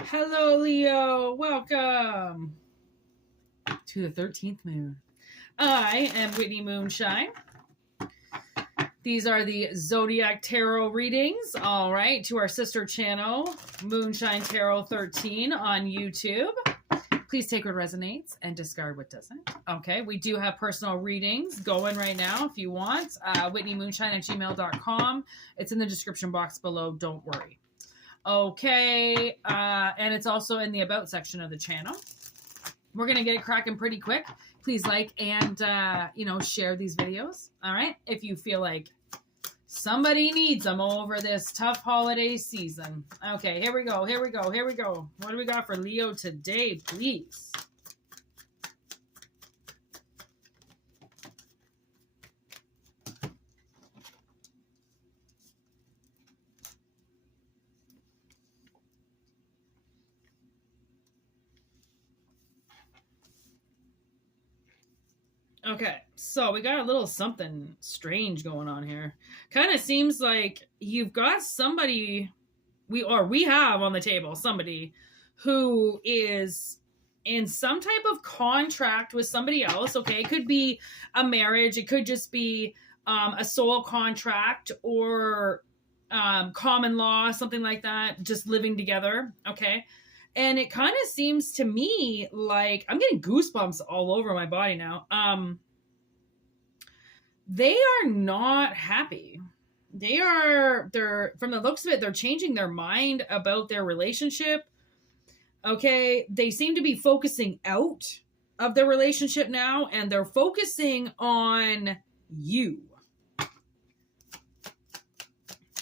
Hello, Leo. Welcome to the 13th moon. I am Whitney Moonshine. These are the Zodiac Tarot readings. All right, to our sister channel, Moonshine Tarot 13 on YouTube. Please take what resonates and discard what doesn't. Okay, we do have personal readings going right now if you want. whitneymoonshine@gmail.com. It's in the description box below. Don't worry. Okay, and it's also in the About section of the channel. We're going to get it cracking pretty quick. Please like and, share these videos, all right? If you feel like somebody needs them over this tough holiday season. Okay, here we go. What do we got for Leo today, please? Okay, so we got a little something strange going on here. Kind of seems like you've got somebody, we have on the table somebody who is in some type of contract with somebody else. Okay, it could be a marriage, it could just be a soul contract or common law, something like that, just living together. Okay. And it kind of seems to me like I'm getting goosebumps all over my body now. They are not happy. They're from the looks of it, they're changing their mind about their relationship. Okay. They seem to be focusing out of their relationship now, and they're focusing on you.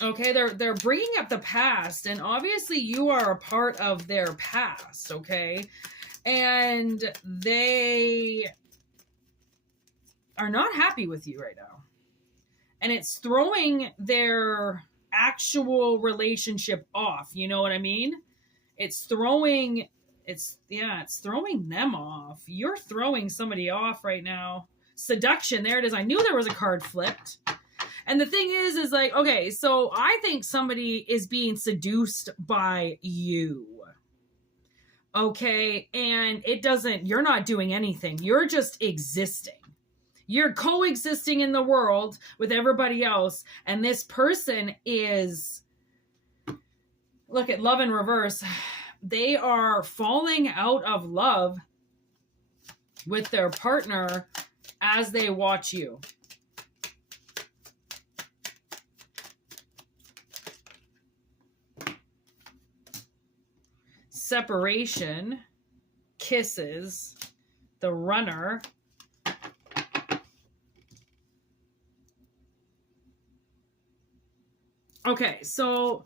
Okay, they're bringing up the past, and obviously you are a part of their past, okay? And they are not happy with you right now. And it's throwing their actual relationship off, you know what I mean? It's throwing them off. You're throwing somebody off right now. Seduction, there it is. I knew there was a card flipped. And the thing is like, okay, so I think somebody is being seduced by you. Okay, and you're not doing anything. You're just existing. You're coexisting in the world with everybody else. And this person is, look at love in reverse. They are falling out of love with their partner as they watch you. Separation, kisses, the runner. Okay, so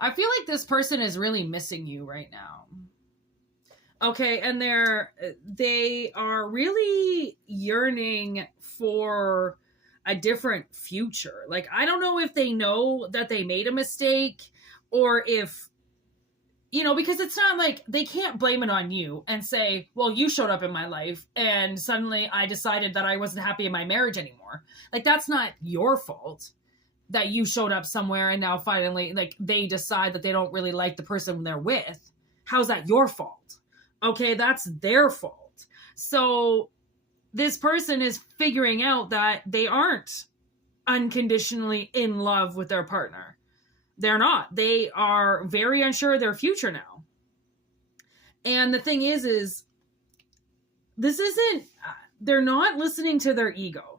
I feel like this person is really missing you right now. Okay, and they are really yearning for a different future. Like, I don't know if they know that they made a mistake or if, because it's not like they can't blame it on you and say, well, you showed up in my life and suddenly I decided that I wasn't happy in my marriage anymore. Like, that's not your fault that you showed up somewhere and now finally, like, they decide that they don't really like the person they're with. How's that your fault? Okay, that's their fault. So this person is figuring out that they aren't unconditionally in love with their partner. They're not. They are very unsure of their future now. And the thing is they're not listening to their ego.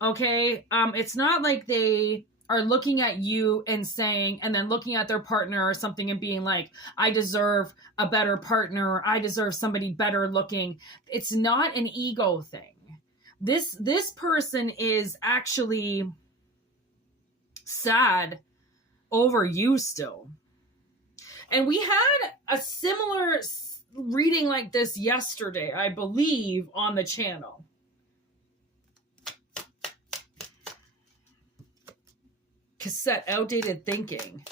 Okay? It's not like they are looking at you and saying, and then looking at their partner or something and being like, I deserve a better partner. I deserve somebody better looking. It's not an ego thing. This person is actually sad over you still. And we had a similar reading like this yesterday, I believe, on the channel. Cassette, outdated thinking.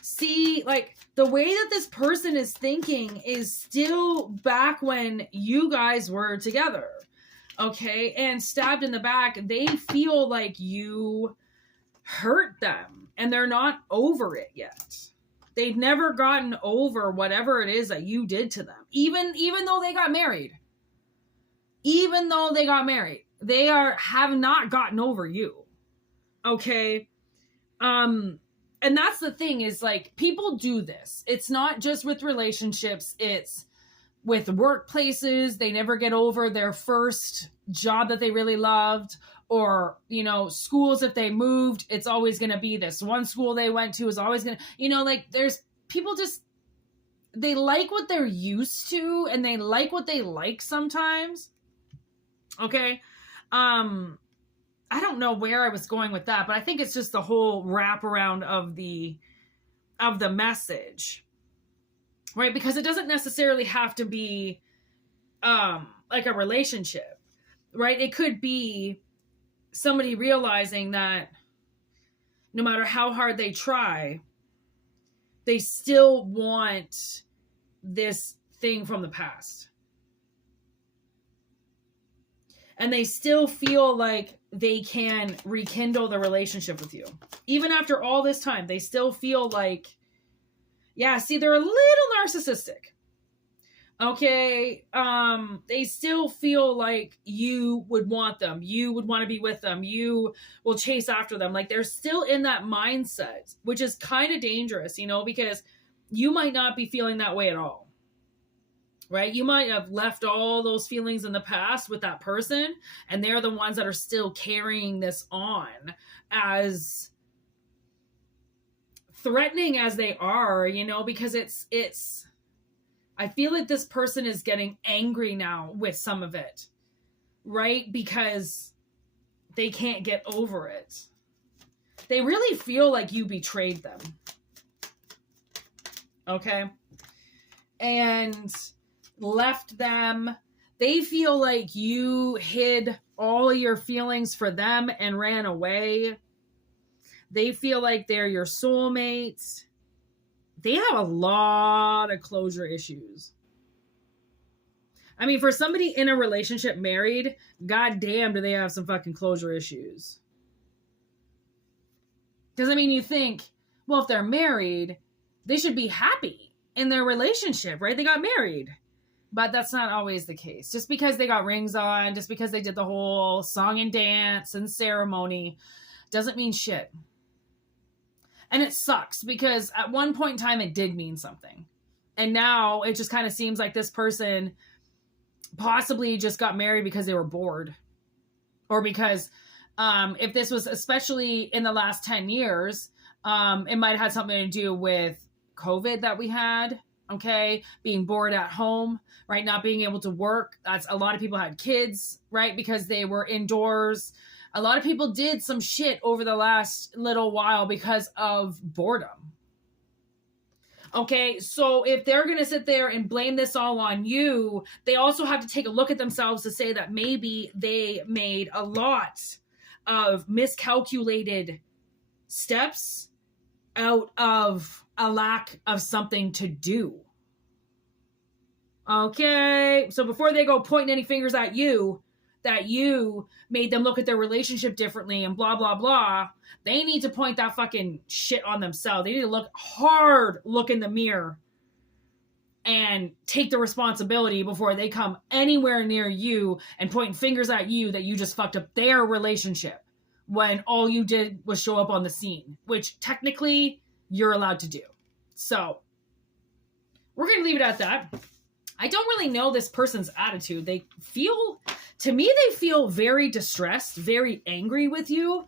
See, like, the way that this person is thinking is still back when you guys were together. Okay? And stabbed in the back, they feel like you hurt them and they're not over it yet. They've never gotten over whatever it is that you did to them. Even though they got married. Even though they got married. They have not gotten over you. Okay? And that's the thing is, like, people do this. It's not just with relationships. It's with workplaces. They never get over their first job that they really loved. Or, you know, schools, if they moved, it's always going to be this one school they went to is always going to, you know, like, there's people just, they like what they're used to and they like what they like sometimes. Okay. I don't know where I was going with that, but I think it's just the whole wraparound of the message, right? Because it doesn't necessarily have to be, like a relationship, right? It could be somebody realizing that no matter how hard they try, they still want this thing from the past. And they still feel like they can rekindle the relationship with you. Even after all this time, they still feel like, yeah, see, they're a little narcissistic. Okay, they still feel like you would want them. You would want to be with them. You will chase after them. Like, they're still in that mindset, which is kind of dangerous, you know, because you might not be feeling that way at all, right? You might have left all those feelings in the past with that person, and they're the ones that are still carrying this on, as threatening as they are, you know, because it's, I feel like this person is getting angry now with some of it, right? Because they can't get over it. They really feel like you betrayed them. Okay? And left them. They feel like you hid all of your feelings for them and ran away. They feel like they're your soulmates. They have a lot of closure issues. I mean, for somebody in a relationship married, goddamn, do they have some fucking closure issues. Because, I mean, you think, well, if they're married, they should be happy in their relationship, right? They got married. But that's not always the case. Just because they got rings on, just because they did the whole song and dance and ceremony, doesn't mean shit. And it sucks because at one point in time, it did mean something. And now it just kind of seems like this person possibly just got married because they were bored. Or because if this was especially in the last 10 years, it might have had something to do with COVID that we had. Okay. Being bored at home, right? Not being able to work. That's a lot of people had kids, right? Because they were indoors. A lot of people did some shit over the last little while because of boredom. Okay, so if they're going to sit there and blame this all on you, they also have to take a look at themselves to say that maybe they made a lot of miscalculated steps out of a lack of something to do. Okay, so before they go pointing any fingers at you, that you made them look at their relationship differently and blah, blah, blah, they need to point that fucking shit on themselves. They need to look in the mirror and take the responsibility before they come anywhere near you and pointing fingers at you that you just fucked up their relationship when all you did was show up on the scene, which technically you're allowed to do. So we're going to leave it at that. I don't really know this person's attitude. To me, they feel very distressed, very angry with you,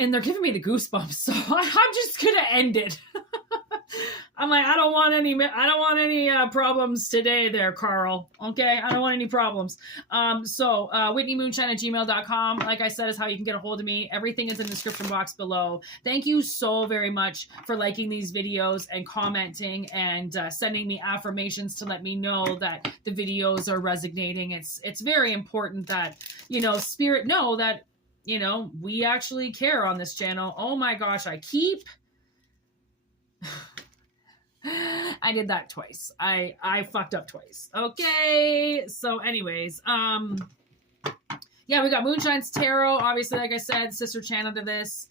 and they're giving me the goosebumps. So I'm just gonna end it. I'm like, I don't want any problems today there, Carl. Okay, I don't want any problems. So whitneymoonshine@gmail.com, like I said, is how you can get a hold of me. Everything is in the description box below. Thank you so very much for liking these videos and commenting and sending me affirmations to let me know that the videos are resonating. It's very important that, you know, spirit know that, you know, we actually care on this channel. Oh my gosh, I did that twice. I fucked up twice. Okay. So anyways, yeah, we got Moonshine's Tarot. Obviously, like I said, sister channel to this.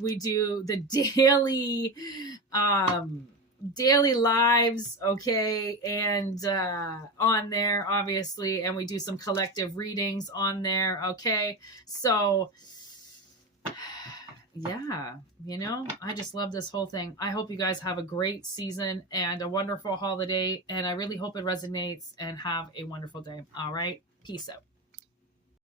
We do the daily lives, okay, and on there obviously, and we do some collective readings on there, okay. So yeah, I just love this whole thing. I hope you guys have a great season and a wonderful holiday, and I really hope it resonates, and have a wonderful day. All right, peace out.